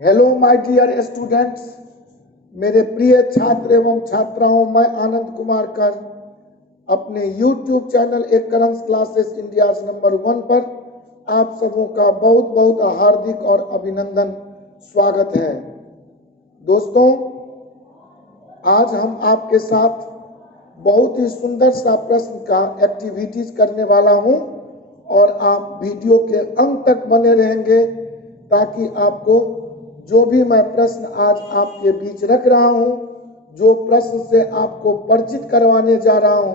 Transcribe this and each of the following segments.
Hello my dear students, मेरे प्रिय छात्र एवं छात्राओं, मैं आनंद कुमार कर अपने YouTube चैनल एक करंस क्लासेस इंडिया नंबर 1 पर आप सबों का बहुत बहुत हार्दिक और अभिनंदन स्वागत है। दोस्तों, आज हम आपके साथ बहुत ही सुंदर सा प्रश्न का एक्टिविटीज करने वाला हूं और आप वीडियो के अंत तक बने रहेंगे ताकि आपको जो भी मैं प्रश्न आज आपके बीच रख रहा हूं, जो प्रश्न से आपको परिचित करवाने जा रहा हूं,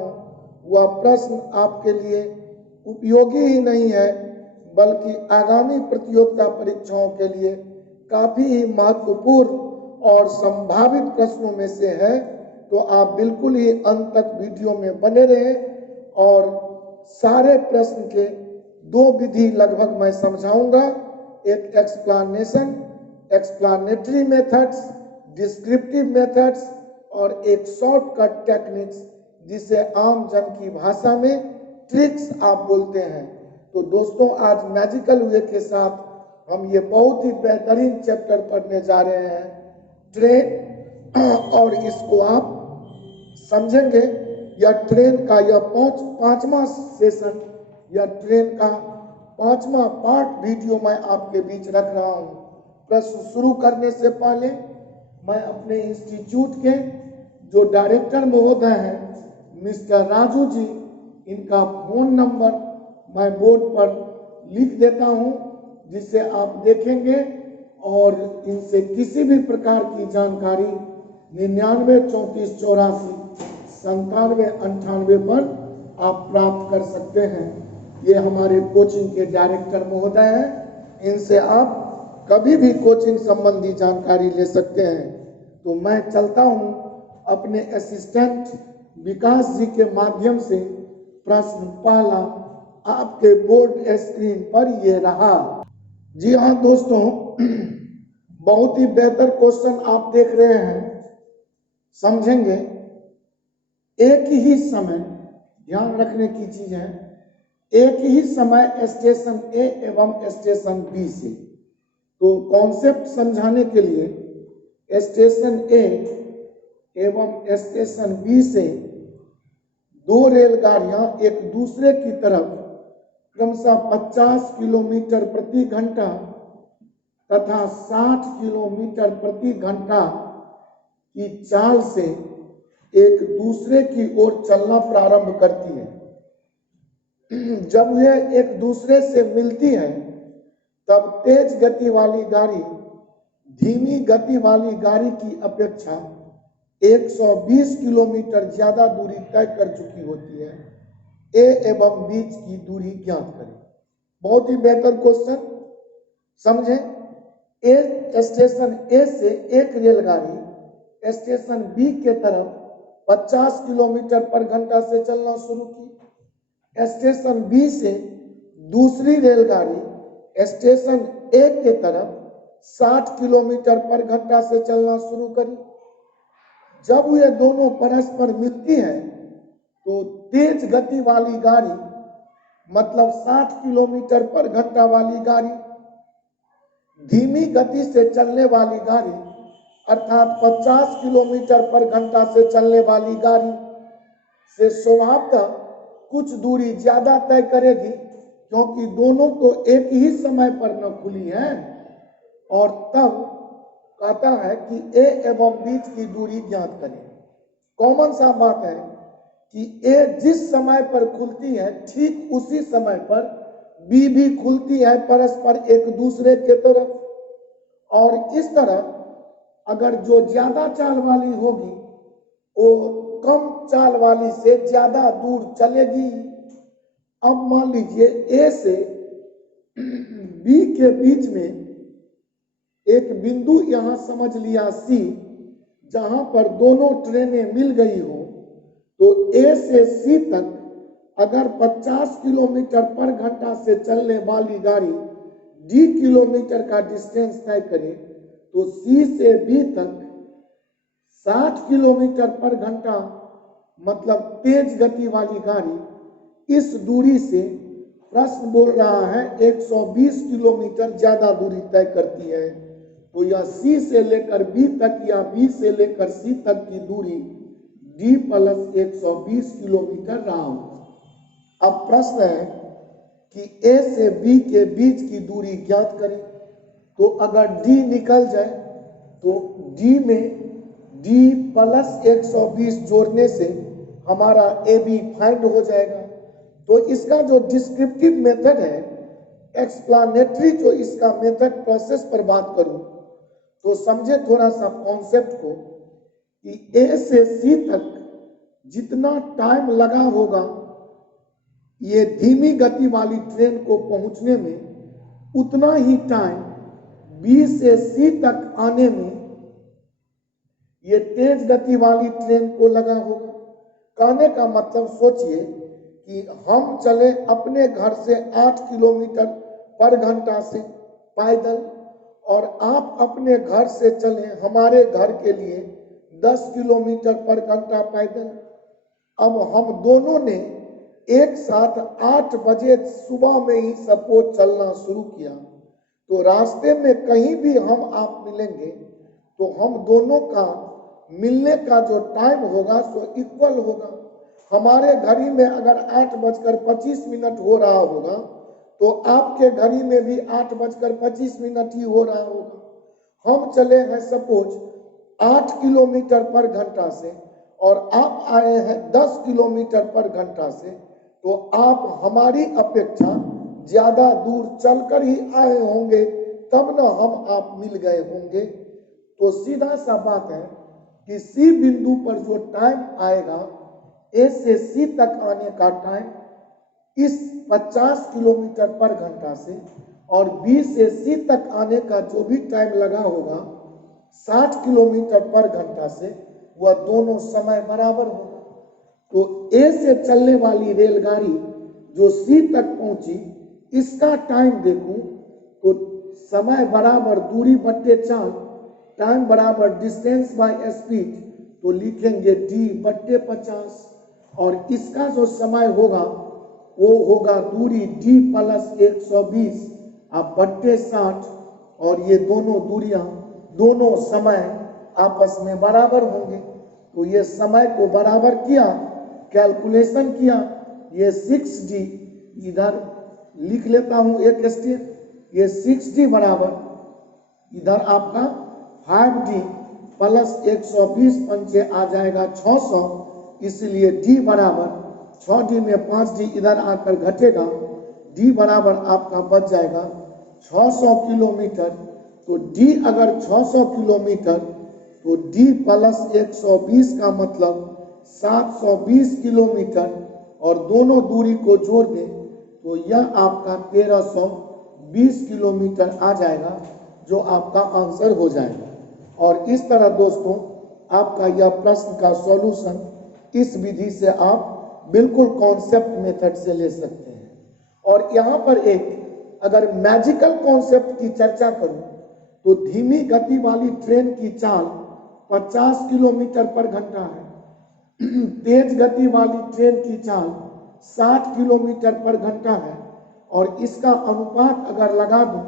वह प्रश्न आपके लिए उपयोगी ही नहीं है बल्कि आगामी प्रतियोगिता परीक्षाओं के लिए काफी ही महत्वपूर्ण और संभावित प्रश्नों में से है। तो आप बिल्कुल ही अंत तक वीडियो में बने रहें और सारे प्रश्न के 2 विधि लगभग मैं समझाऊंगा। एक एक्सप्लानेटरी मेथड्स, डिस्क्रिप्टिव मेथड्स और एक शॉर्टकट टेक्निक्स जिसे आम जन की भाषा में ट्रिक्स आप बोलते हैं। तो दोस्तों, आज मैजिकल वे के साथ हम ये बहुत ही बेहतरीन चैप्टर पढ़ने जा रहे हैं, ट्रेन, और इसको आप समझेंगे। यह ट्रेन का यह पांचवा सेशन, यह ट्रेन का 5वां पार्ट वीडियो मैं आपके बीच रख रहा हूं। प्रश्न शुरू करने से पहले मैं अपने इंस्टीट्यूट के जो डायरेक्टर महोदय हैं मिस्टर राजू जी, इनका फोन नंबर मैं बोर्ड पर लिख देता हूं, जिसे आप देखेंगे और इनसे किसी भी प्रकार की जानकारी 99 34 84 97 98 पर आप प्राप्त कर सकते हैं। ये हमारे कोचिंग के डायरेक्टर महोदय हैं, इनसे आप कभी भी कोचिंग संबंधी जानकारी ले सकते हैं। तो मैं चलता हूं अपने असिस्टेंट विकास जी के माध्यम से। प्रश्न पहला आपके बोर्ड स्क्रीन पर ये रहा। जी हाँ दोस्तों, बहुत ही बेहतर क्वेश्चन आप देख रहे हैं, समझेंगे। एक ही समय, ध्यान रखने की चीज है, एक ही समय स्टेशन ए एवं स्टेशन बी से, तो कॉन्सेप्ट समझाने के लिए स्टेशन ए एवं स्टेशन बी से 2 रेलगाड़ियां एक दूसरे की तरफ क्रमशः 50 किलोमीटर प्रति घंटा तथा 60 किलोमीटर प्रति घंटा की चाल से एक दूसरे की ओर चलना प्रारंभ करती है। जब यह एक दूसरे से मिलती है तब तेज गति वाली गाड़ी धीमी गति वाली गाड़ी की अपेक्षा 120 किलोमीटर ज्यादा दूरी तय कर चुकी होती है। ए एवं बीच की दूरी ज्ञात करें। बहुत ही बेहतर क्वेश्चन, समझें। स्टेशन ए से एक रेलगाड़ी स्टेशन बी के तरफ 50 किलोमीटर पर घंटा से चलना शुरू की। स्टेशन बी से दूसरी रेलगाड़ी स्टेशन ए के तरफ 60 किलोमीटर पर घंटा से चलना शुरू करी। जब ये दोनों परस्पर मिलती है तो तेज गति वाली गाड़ी, मतलब 60 किलोमीटर पर घंटा वाली गाड़ी, धीमी गति से चलने वाली गाड़ी अर्थात 50 किलोमीटर पर घंटा से चलने वाली गाड़ी से स्वभावतः कुछ दूरी ज्यादा तय करेगी, क्योंकि दोनों तो एक ही समय पर न खुली हैं। और तब कहता है कि ए एवं बीच की दूरी ज्ञात करें। कॉमन सा बात है कि ए जिस समय पर खुलती है ठीक उसी समय पर बी भी खुलती है परस्पर एक दूसरे के तरफ, और इस तरह अगर जो ज्यादा चाल वाली होगी वो कम चाल वाली से ज्यादा दूर चलेगी। अब मान लीजिए ए से बी के बीच में एक बिंदु यहां समझ लिया सी, जहां पर दोनों ट्रेनें मिल गई हो, तो ए से सी तक अगर 50 किलोमीटर पर घंटा से चलने वाली गाड़ी डी किलोमीटर का डिस्टेंस तय करे तो सी से बी तक 60 किलोमीटर पर घंटा, मतलब तेज गति वाली गाड़ी इस दूरी से, प्रश्न बोल रहा है 120 किलोमीटर ज्यादा दूरी तय करती है। तो यह C से लेकर B तक या B से लेकर C तक की दूरी D प्लस 120 किलोमीटर रहा होगा। अब प्रश्न है कि A से B के बीच की दूरी ज्ञात करें। तो अगर D निकल जाए तो D में D प्लस 120 जोड़ने से हमारा AB फाइंड हो जाएगा। तो इसका जो डिस्क्रिप्टिव मेथड है, एक्सप्लानेटरी जो इसका मेथड प्रोसेस पर बात करूं तो समझे थोड़ा सा कॉन्सेप्ट को कि A से C तक जितना टाइम लगा होगा ये धीमी गति वाली ट्रेन को पहुंचने में, उतना ही टाइम B से C तक आने में ये तेज गति वाली ट्रेन को लगा होगा। कहने का मतलब सोचिए कि हम चले अपने घर से 8 किलोमीटर पर घंटा से पैदल और आप अपने घर से चले हमारे घर के लिए 10 किलोमीटर पर घंटा पैदल। अब हम दोनों ने एक साथ 8 बजे सुबह में ही सपोज चलना शुरू किया, तो रास्ते में कहीं भी हम आप मिलेंगे तो हम दोनों का मिलने का जो टाइम होगा सो इक्वल होगा। हमारे घड़ी में अगर 8:25 हो रहा होगा तो आपके घड़ी में भी 8:25 ही हो रहा होगा। हम चले हैं सपोज 8 किलोमीटर पर घंटा से और आप आए हैं 10 किलोमीटर पर घंटा से, तो आप हमारी अपेक्षा ज्यादा दूर चलकर ही आए होंगे, तब ना हम आप मिल गए होंगे। तो सीधा सा बात है कि C बिंदु पर जो टाइम आएगा A से C तक आने का टाइम इस 50 किलोमीटर पर घंटा से और B से C तक आने का जो भी टाइम लगा होगा 60 किलोमीटर पर घंटा से, वह दोनों समय बराबर होगा। तो A से चलने वाली रेलगाड़ी जो C तक पहुंची, इसका टाइम देखूं तो समय बराबर दूरी बट्टे 4, टाइम बराबर डिस्टेंस बाय स्पीड, तो लिखेंगे D बट्टे 50 और इसका जो समय होगा वो होगा दूरी D प्लस 120 अब बट्टे 60 और ये दोनों दूरियां, दोनों समय आपस में बराबर होंगे। तो ये समय को बराबर किया, कैलकुलेशन किया, ये 6D इधर लिख लेता हूं एक स्टेप, ये 6D बराबर इधर आपका 5D प्लस 120 पंचे आ जाएगा 600, इसलिए D बराबर 6D में 5D इधर आकर घटेगा, D बराबर आपका बच जाएगा 600 किलोमीटर। तो D अगर 600 किलोमीटर तो D प्लस 120 का मतलब 720 किलोमीटर और दोनों दूरी को जोड़ दें तो यह आपका 1320 किलोमीटर आ जाएगा, जो आपका आंसर हो जाएगा। और इस तरह दोस्तों आपका यह प्रश्न का सॉल्यूशन इस विधि से आप बिल्कुल कॉन्सेप्ट मेथड से ले सकते हैं। और यहाँ पर एक अगर मैजिकल कॉन्सेप्ट की चर्चा करूं तो धीमी गति वाली ट्रेन की चाल 50 किलोमीटर पर घंटा है, तेज गति वाली ट्रेन की चाल 60 किलोमीटर पर घंटा है और इसका अनुपात अगर लगा दूं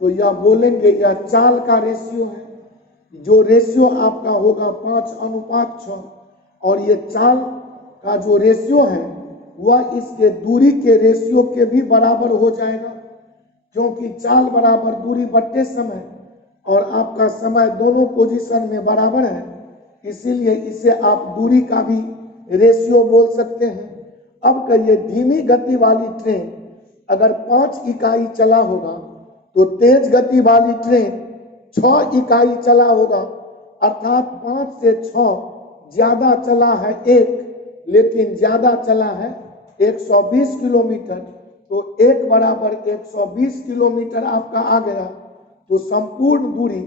तो यह बोलेंगे यह चाल का रेशियो है, जो रेशियो आपका होगा 5:6 और ये चाल का जो रेशियो है वह इसके दूरी के रेशियो के भी बराबर हो जाएगा, क्योंकि चाल बराबर दूरी बट्टे समय और आपका समय दोनों पोजीशन में बराबर है, इसीलिए इसे आप दूरी का भी रेशियो बोल सकते हैं। अब कहिए धीमी गति वाली ट्रेन अगर 5 इकाई चला होगा तो तेज गति वाली ट्रेन 6 इकाई चला होगा, अर्थात 5 से 6 ज्यादा चला है 1, लेकिन ज्यादा चला है 120 किलोमीटर, तो 1 बराबर 120 किलोमीटर आपका आ गया। तो संपूर्ण दूरी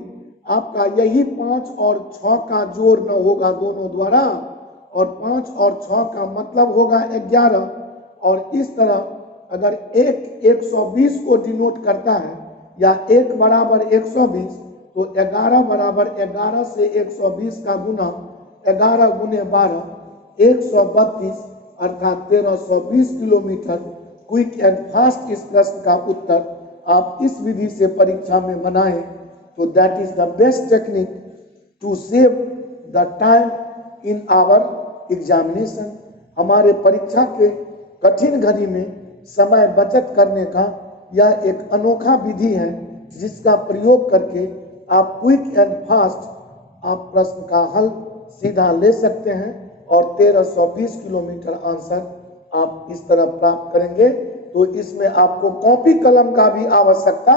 आपका यही 5 और 6 का जोड़ न होगा दोनों द्वारा, और 5 और 6 का मतलब होगा 11, और इस तरह अगर 120 को डिनोट करता है या 1 बराबर 120 तो 11 बराबर 11 से 120 का गुना 11 गुने 12 132 अर्थात 1320 किलोमीटर। क्विक एंड फास्ट इस प्रश्न का उत्तर आप इस विधि से परीक्षा में बनाएं तो that is the best technique to save the time in our examination. हमारे परीक्षा के कठिन घड़ी में समय बचत करने का यह एक अनोखा विधि है जिसका प्रयोग करके आप क्विक एंड फास्ट आप प्रश्न का हल सीधा ले सकते हैं और 1320 किलोमीटर आंसर आप इस तरह प्राप्त करेंगे। तो इसमें आपको कॉपी कलम का भी आवश्यकता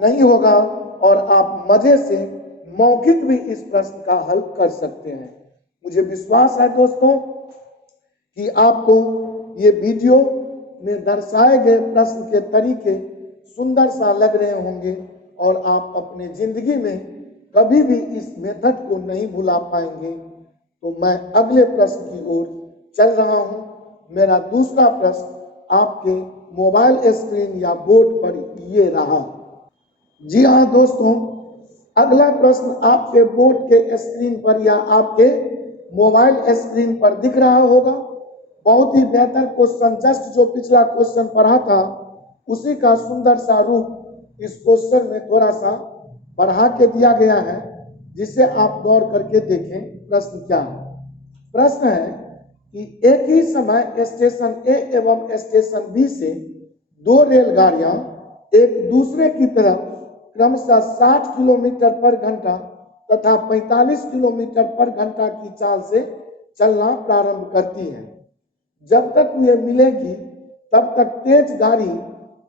नहीं होगा और आप मजे से मौखिक भी इस प्रश्न का हल कर सकते हैं। मुझे विश्वास है दोस्तों कि आपको ये वीडियो में दर्शाए गए प्रश्न के तरीके सुंदर सा लग रहे होंगे और आप अपने जिंदगी में कभी भी इस मेथड को नहीं भुला पाएंगे। तो मैं अगले प्रश्न की ओर चल रहा हूं। मेरा दूसरा प्रश्न आपके मोबाइल स्क्रीन या बोर्ड पर ये रहा। जी हाँ दोस्तों, अगला प्रश्न आपके बोर्ड के स्क्रीन पर या आपके मोबाइल स्क्रीन पर दिख रहा होगा। बहुत ही बेहतर क्वेश्चन, जस्ट जो पिछला क्वेश्चन पढ़ा था उसी का सुंदर सा रूप इस क्वेश्चन में थोड़ा सा बढ़ा के दिया गया है, जिसे आप गौर करके देखें। प्रश्न क्या है? प्रश्न है कि एक ही समय स्टेशन ए एवं स्टेशन बी से दो रेलगाड़ियां एक दूसरे की तरफ क्रमशः 60 किलोमीटर पर घंटा तथा 45 किलोमीटर पर घंटा की चाल से चलना प्रारंभ करती हैं। जब तक ये मिलेगी तब तक तेज गाड़ी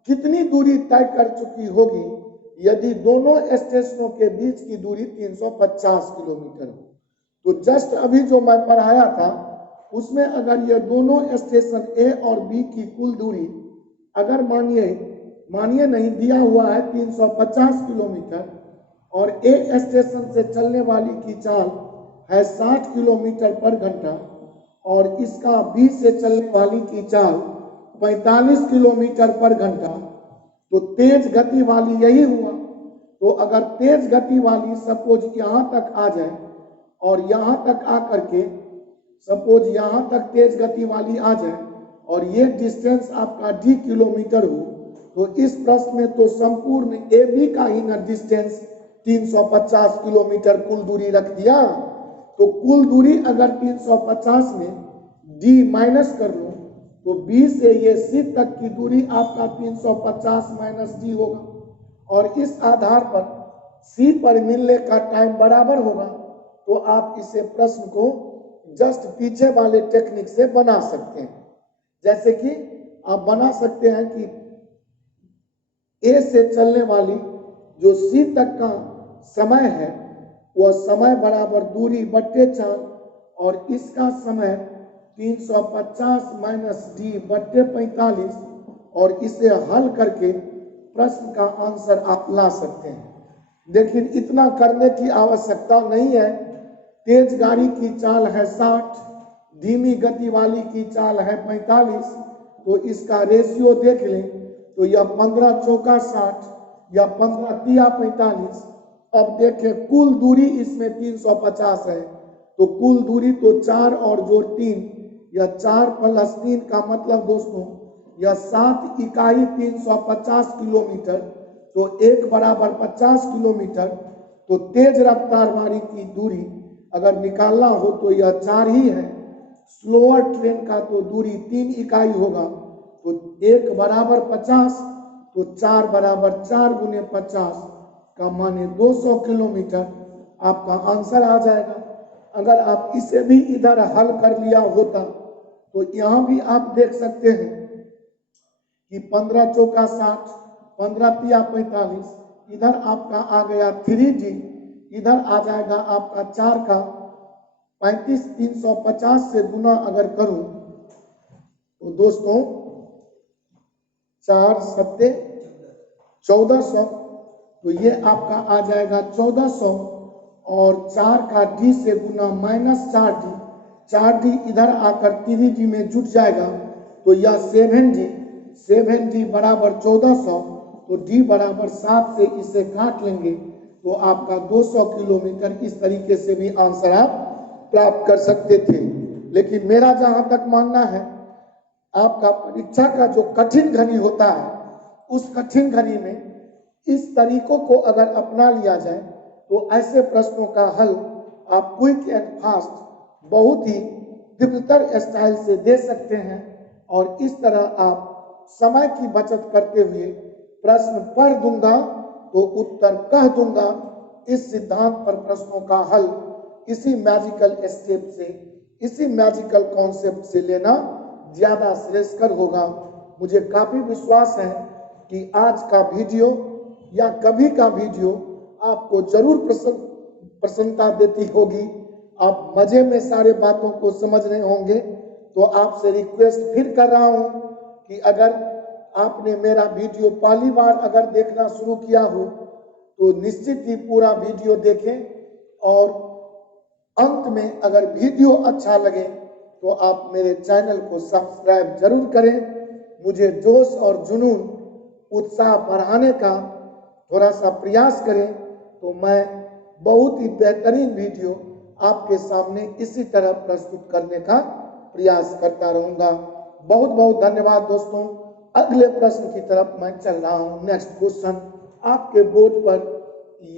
कितनी दूरी तय कर चुकी होगी यदि दोनों स्टेशनों के बीच की दूरी 350 किलोमीटर हो? तो जस्ट अभी जो मैं पढ़ाया था उसमें अगर ये दोनों स्टेशन ए और बी की कुल दूरी अगर मानिए नहीं दिया हुआ है 350 किलोमीटर और ए स्टेशन से चलने वाली की चाल है 60 किलोमीटर पर घंटा और इसका बी से चलने वाली की चाल 45 किलोमीटर पर घंटा, तो तेज गति वाली यही हुआ। तो अगर तेज गति वाली सपोज यहां तक आ जाए और यहां तक आकर के सपोज यहां तक तेज गति वाली आ जाए और ये डिस्टेंस आपका d किलोमीटर हो, तो इस प्रश्न में तो संपूर्ण ए बी का ही ना डिस्टेंस 350 किलोमीटर कुल दूरी रख दिया। तो कुल दूरी अगर 350 में d माइनस कर लो तो b से ये c तक की दूरी आपका 350 माइनस d होगा और इस आधार पर c पर मिलने का टाइम बराबर होगा। तो आप इसे प्रश्न को जस्ट पीछे वाले टेक्निक से बना सकते हैं। जैसे कि आप बना सकते हैं कि ए से चलने वाली जो सी तक का समय है वह समय बराबर दूरी बट्टे 4 और इसका समय 350 माइनस डी बट्टे 45 और इसे हल करके प्रश्न का आंसर आप ला सकते हैं। लेकिन इतना करने की आवश्यकता नहीं है। तेज गाड़ी की चाल है 60, धीमी गति वाली की चाल है 45, तो इसका रेशियो देख लें तो यह 15 चौका 60 या 15 तिया 45। अब देखें कुल दूरी इसमें 350 है, तो कुल दूरी तो 4 और जोड़ 3 या 4 प्लस 3 का मतलब दोस्तों यह 7 इकाई 350 किलोमीटर, तो 1 बराबर 50 किलोमीटर। तो तेज रफ्तार वाली की दूरी अगर निकालना हो तो यह 4 ही है। स्लोअर ट्रेन का तो दूरी 3 इकाई होगा, तो 1 बराबर 50, तो 4 बराबर 4 गुने 50 का माने 200 किलोमीटर आपका आंसर आ जाएगा। अगर आप इसे भी इधर हल कर लिया होता तो यहाँ भी आप देख सकते हैं कि 15 चौका 60, 15 तिया 45, इधर आपका आ गया 3D, इधर आ जाएगा आपका 4 का 35, 350 से गुना अगर करूं तो दोस्तों 4 सत्ते 1400, तो ये आपका आ जाएगा 1400 और 4 का d से गुना माइनस 4d, 4d इधर आकर 3d में जुट जाएगा तो यह 7d बराबर 1400, तो d बराबर 7 से इसे काट लेंगे तो आपका 200 किलोमीटर। इस तरीके से भी आंसर आप प्राप्त कर सकते थे। लेकिन मेरा जहां तक मानना है आपका परीक्षा का जो कठिन घड़ी होता है उस कठिन घड़ी में इस तरीकों को अगर अपना लिया जाए तो ऐसे प्रश्नों का हल आप क्विक एंड फास्ट बहुत ही तीव्रतर स्टाइल से दे सकते हैं और इस तरह आप समय की बचत करते हुए प्रश्न पढ़ दूंगा तो उत्तर कह दूंगा। इस सिद्धांत पर प्रश्नों का हल इसी मैजिकल स्टेप से, इसी मैजिकल कॉन्सेप्ट से लेना ज्यादा श्रेयस्कर होगा। मुझे काफी विश्वास है कि आज का वीडियो या कभी का वीडियो आपको जरूर प्रसन्नता देती होगी। आप मजे में सारे बातों को समझ रहे होंगे। तो आपसे रिक्वेस्ट फिर कर रहा हूं कि अगर आपने मेरा वीडियो पहली बार अगर देखना शुरू किया हो तो निश्चित ही पूरा वीडियो देखें और अंत में अगर वीडियो अच्छा लगे तो आप मेरे चैनल को सब्सक्राइब जरूर करें। मुझे जोश और जुनून उत्साह बढ़ाने का थोड़ा सा प्रयास करें तो मैं बहुत ही बेहतरीन वीडियो आपके सामने इसी तरह प्रस्तुत करने का प्रयास करता रहूंगा। बहुत बहुत धन्यवाद दोस्तों। अगले प्रश्न की तरफ मैं चल रहा हूं। नेक्स्ट क्वेश्चन आपके बोर्ड पर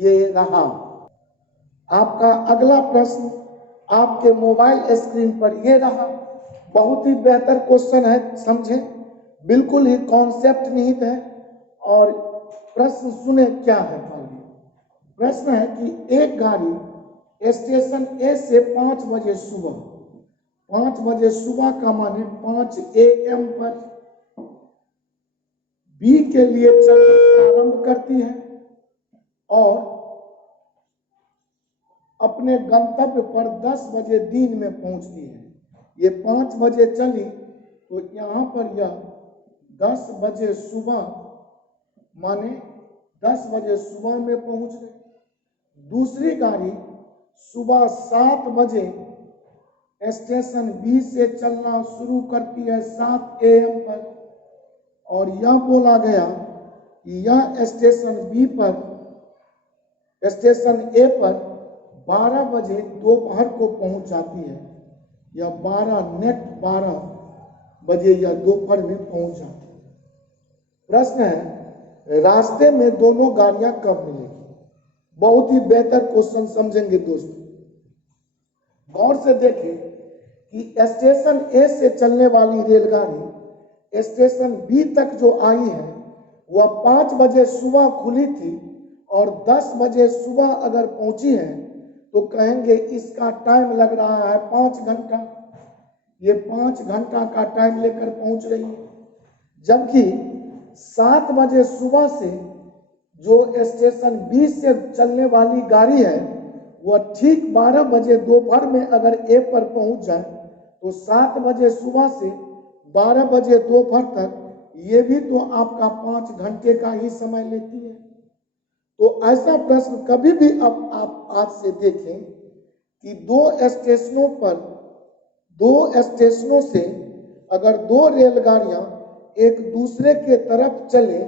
ये रहा। आपका अगला प्रश्न आपके मोबाइल स्क्रीन पर ये रहा। बहुत ही बेहतर क्वेश्चन है, समझें, बिल्कुल ही कॉन्सेप्ट निहित है। और प्रश्न सुने क्या है। प्रश्न है कि एक गाड़ी स्टेशन ए से 5 बजे सुबह, 5 बजे सुबह का माने 5 AM पर बी के लिए चलना प्रारंभ करती है और अपने गंतव्य पर 10 बजे दिन में पहुंचती है। ये 5 बजे चली तो यहाँ पर यह 10 बजे सुबह माने 10 बजे सुबह में पहुंच गई। दूसरी गाड़ी सुबह 7 बजे स्टेशन बी से चलना शुरू करती है 7 AM पर और यह बोला गया कि यह स्टेशन बी पर, स्टेशन ए पर 12 बजे दोपहर को पहुंच जाती है। यह 12 बजे यह दोपहर में पहुंच जाती है। प्रश्न है रास्ते में दोनों गाड़ियां कब मिलेगी। बहुत ही बेहतर क्वेश्चन, समझेंगे दोस्तों। गौर से देखें कि स्टेशन ए से चलने वाली रेलगाड़ी स्टेशन बी तक जो आई है वह 5 बजे सुबह खुली थी और 10 बजे सुबह अगर पहुंची है तो कहेंगे इसका टाइम लग रहा है 5 घंटा। ये 5 घंटा का टाइम लेकर पहुंच रही है। जबकि 7 बजे सुबह से जो स्टेशन बी से चलने वाली गाड़ी है वह ठीक 12 बजे दोपहर में अगर ए पर पहुंच जाए तो 7 बजे सुबह से 12 बजे दोपहर तक ये भी तो आपका 5 घंटे का ही समय लेती है। तो ऐसा प्रश्न कभी भी अब आप आज से देखें कि दो स्टेशनों से अगर 2 रेलगाड़ियां एक दूसरे के तरफ चले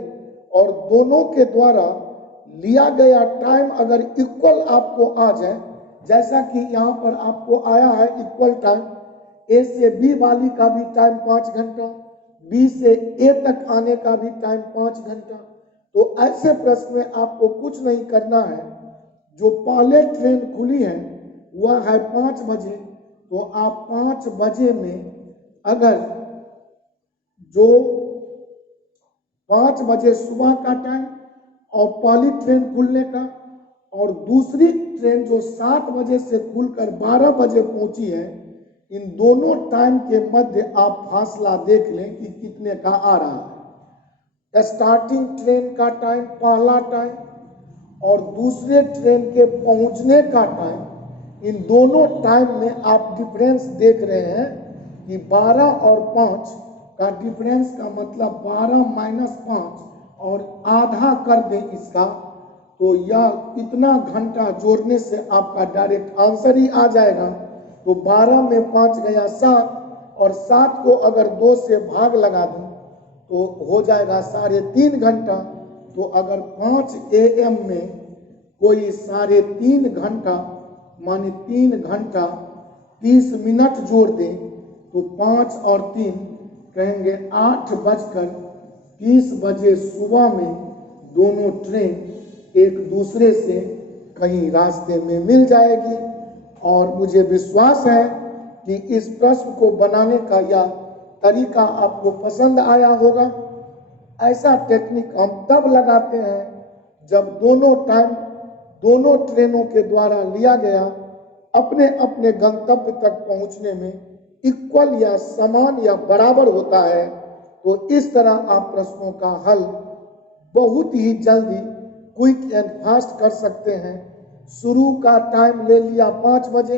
और दोनों के द्वारा लिया गया टाइम अगर इक्वल आपको आ जाए, जैसा कि यहाँ पर आपको आया है इक्वल टाइम, ए से बी वाली का भी टाइम 5 घंटा, बी से ए तक आने का भी टाइम 5 घंटा। तो ऐसे प्रश्न में आपको कुछ नहीं करना है। जो पहले ट्रेन खुली है वह है 5 बजे, तो आप 5 बजे में अगर जो 5 बजे सुबह का टाइम और पहली ट्रेन खुलने का और दूसरी ट्रेन जो 7 बजे से खुलकर 12 बजे पहुंची है, इन दोनों टाइम के मध्य आप फासला देख लें कि कितने का आ रहा है। स्टार्टिंग ट्रेन का टाइम, पहला टाइम और दूसरे ट्रेन के पहुंचने का टाइम, इन दोनों टाइम में आप डिफरेंस देख रहे हैं कि 12 और 5 का डिफरेंस का मतलब 12 माइनस 5 और आधा कर दें इसका तो यह इतना घंटा जोड़ने से आपका डायरेक्ट आंसर ही आ जाएगा। तो 12 में 5 गया 7 और 7 को अगर 2 से भाग लगा दूं तो हो जाएगा 3.5 घंटा। तो अगर 5 AM में कोई 3.5 घंटा माने 3 घंटा 30 मिनट जोड़ दें तो 5 और 3 कहेंगे 8 बजकर 30 बजे सुबह में दोनों ट्रेन एक दूसरे से कहीं रास्ते में मिल जाएगी। और मुझे विश्वास है कि इस प्रश्न को बनाने का यह तरीका आपको पसंद आया होगा। ऐसा टेक्निक हम तब लगाते हैं जब दोनों ट्रेनों के द्वारा लिया गया अपने अपने गंतव्य तक पहुंचने में इक्वल या समान या बराबर होता है। तो इस तरह आप प्रश्नों का हल बहुत ही जल्दी क्विक एंड फास्ट कर सकते हैं। शुरू का टाइम ले लिया 5 बजे,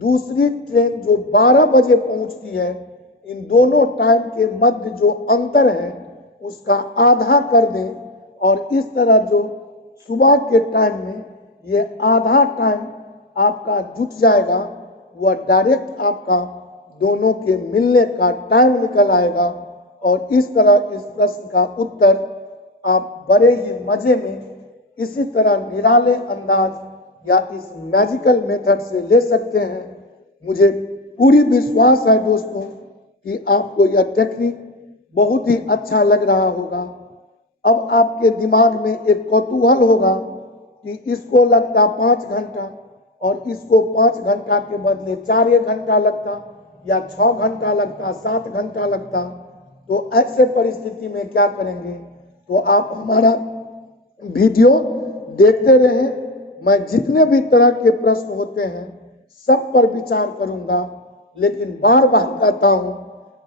दूसरी ट्रेन जो 12 बजे पहुंचती है, इन दोनों टाइम के मध्य जो अंतर है उसका आधा कर दें और इस तरह जो सुबह के टाइम में ये आधा टाइम आपका जुट जाएगा, वह डायरेक्ट आपका दोनों के मिलने का टाइम निकल आएगा। और इस तरह इस प्रश्न का उत्तर आप बड़े ही मजे में इसी तरह निराले अंदाज या इस मैजिकल मेथड से ले सकते हैं। मुझे पूरी विश्वास है दोस्तों कि आपको यह टेक्निक बहुत ही अच्छा लग रहा होगा। अब आपके दिमाग में एक कौतूहल होगा कि इसको लगता 5 घंटा और इसको 5 घंटा के बदले 4 घंटा लगता या 6 घंटा लगता, 7 घंटा लगता, तो ऐसे परिस्थिति में क्या करेंगे? तो आप हमारा वीडियो देखते रहें। मैं जितने भी तरह के प्रश्न होते हैं सब पर विचार करूंगा, लेकिन बार बार कहता हूं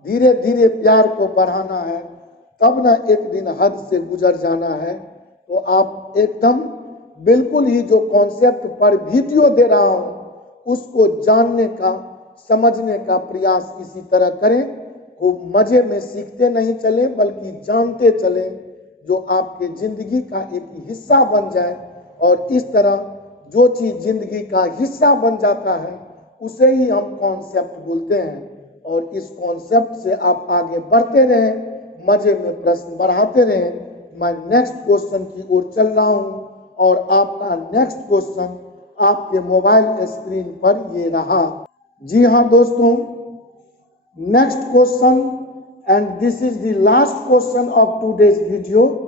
धीरे धीरे प्यार को बढ़ाना है, तब ना एक दिन हद से गुजर जाना है। तो आप एकदम बिल्कुल ही जो कॉन्सेप्ट पर वीडियो दे रहा हूं उसको जानने का, समझने का प्रयास इसी तरह करें। खूब मजे में सीखते नहीं चले बल्कि जानते चले, जो आपके जिंदगी का एक हिस्सा बन जाए। और इस तरह जो चीज जिंदगी का हिस्सा बन जाता है उसे ही हम कॉन्सेप्ट बोलते हैं। और इस कॉन्सेप्ट से आप आगे बढ़ते रहें, मजे में प्रश्न बढ़ाते रहें। मैं नेक्स्ट क्वेश्चन की ओर चल रहा हूं और आपका नेक्स्ट क्वेश्चन आपके मोबाइल स्क्रीन पर ये रहा। जी हाँ दोस्तों, next question and this is the last question of today's video.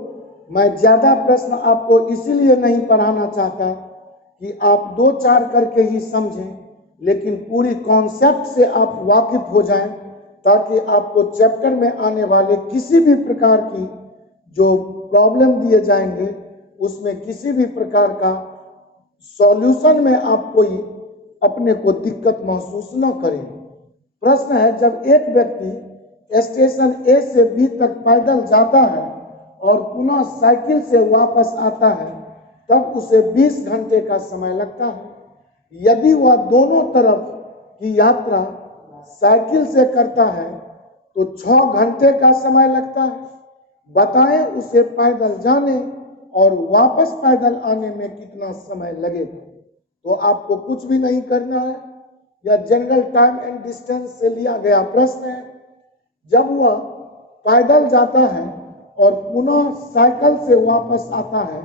मैं ज्यादा प्रश्न आपको इसीलिए नहीं पढ़ाना चाहता कि आप 2-4 करके ही समझें, लेकिन पूरी कॉन्सेप्ट से आप वाकिफ हो जाएं, ताकि आपको चैप्टर में आने वाले किसी भी प्रकार की जो प्रॉब्लम दिए जाएंगे उसमें किसी भी प्रकार का सॉल्यूशन में आप कोई अपने को दिक्कत महसूस न करें। प्रश्न है, जब एक व्यक्ति स्टेशन ए से बी तक पैदल जाता है और पुनः साइकिल से वापस आता है, तब उसे 20 घंटे का समय लगता है। यदि वह दोनों तरफ की यात्रा साइकिल से करता है तो 6 घंटे का समय लगता है। बताएं उसे पैदल जाने और वापस पैदल आने में कितना समय लगेगा। तो आपको कुछ भी नहीं करना है, यह जनरल टाइम एंड डिस्टेंस से लिया गया प्रश्न है। जब वह पैदल जाता है और पुनः साइकिल से वापस आता है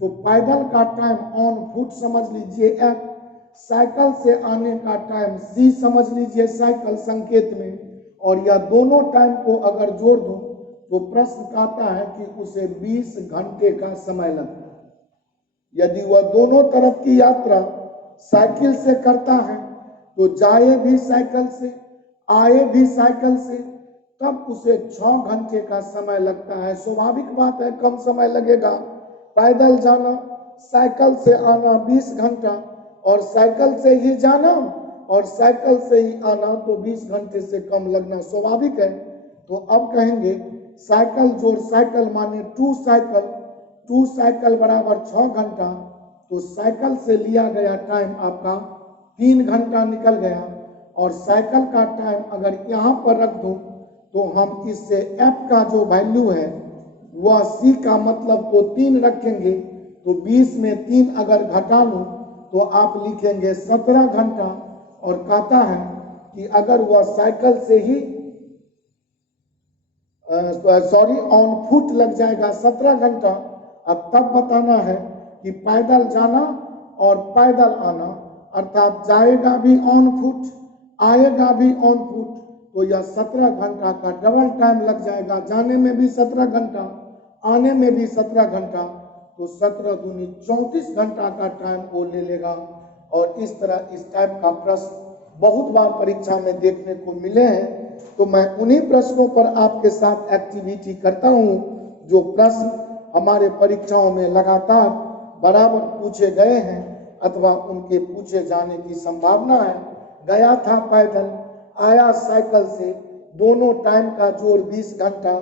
तो पैदल का टाइम ऑन फुट समझ लीजिए F, साइकिल से आने का टाइम C समझ लीजिए साइकिल संकेत में, और यह दोनों टाइम को अगर जोड़ दूं तो प्रश्न कहता है कि उसे 20 घंटे का समय लगता है। यदि वह दोनों तरफ की यात्रा साइकिल से करता है तो जाए भी साइकिल से आए भी साइकिल से, तब उसे 6 घंटे का समय लगता है। स्वाभाविक बात है, कम समय लगेगा। पैदल जाना, साइकिल से आना 20 घंटा, और साइकिल से ही जाना और साइकिल से ही आना तो 20 घंटे से कम लगना स्वाभाविक है। तो अब कहेंगे साइकिल जोड़ साइकिल माने 2 साइकिल बराबर 6 घंटा। तो साइकिल से लिया गया टाइम आपका 3 घंटा निकल गया, और साइकिल का टाइम अगर यहाँ पर रख दूं तो हम इससे F का जो वैल्यू है वह C का मतलब तो 3 रखेंगे, तो 20 में 3 अगर घटा लूं तो आप लिखेंगे 17 घंटा। और कहता है कि अगर वह साइकिल से ही ऑन फुट लग जाएगा 17 घंटा। अब तब बताना है कि पैदल जाना और पैदल आना, अर्थात जाएगा भी ऑन फुट आएगा भी ऑन फुट, तो यह 17 घंटा का डबल टाइम लग जाएगा। जाने में भी 17 घंटा आने में भी 17 घंटा, तो 17 दूनी 34 घंटा का टाइम वो ले लेगा। और इस तरह इस टाइप का प्रश्न बहुत बार परीक्षा में देखने को मिले हैं। तो मैं उन्हीं प्रश्नों पर आपके साथ एक्टिविटी करता हूं जो प्रश्न हमारे परीक्षाओं में लगातार बराबर पूछे गए हैं अथवा उनके पूछे जाने की संभावना है। गया था पैदल, आया साइकिल से, दोनों टाइम का जोड़ 20 घंटा,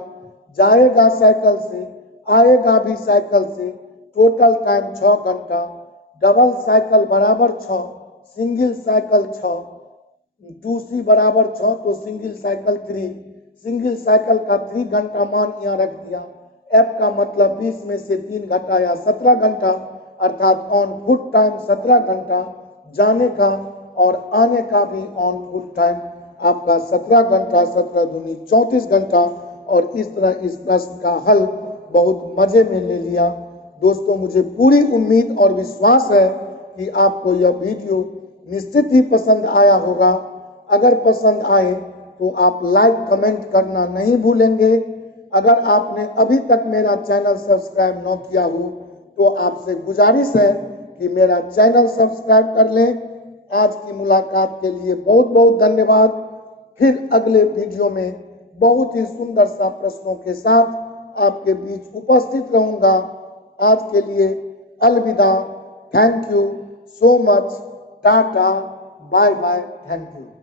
जाएगा साइकिल से, आएगा भी साइकिल से, टोटल टाइम 6 घंटा, डबल साइकिल बराबर 6, सिंगल साइकिल 6, 2C बराबर 6, तो सिंगल साइकिल 3, सिंगल साइकिल का 3 घंटा मान यहाँ रख दिया। F का मतलब 20 में से 3 घटाया 17 घंटा, अर्थात ऑन फुट टाइम 17 घंटा, जाने का और आने का भी ऑन फुट टाइम आपका 17 घंटा, 17 दूनी 34 घंटा। और इस तरह इस प्रश्न का हल बहुत मजे में ले लिया। दोस्तों, मुझे पूरी उम्मीद और विश्वास है कि आपको यह वीडियो निश्चित ही पसंद आया होगा। अगर पसंद आए तो आप लाइक कमेंट करना नहीं भूलेंगे। अगर आपने अभी तक मेरा चैनल सब्सक्राइब न किया हो तो आपसे गुजारिश है कि मेरा चैनल सब्सक्राइब कर लें। आज की मुलाकात के लिए बहुत बहुत धन्यवाद। फिर अगले वीडियो में बहुत ही सुंदर सा प्रश्नों के साथ आपके बीच उपस्थित रहूंगा। आज के लिए अलविदा। Thank you so much. Tata, bye bye, thank you.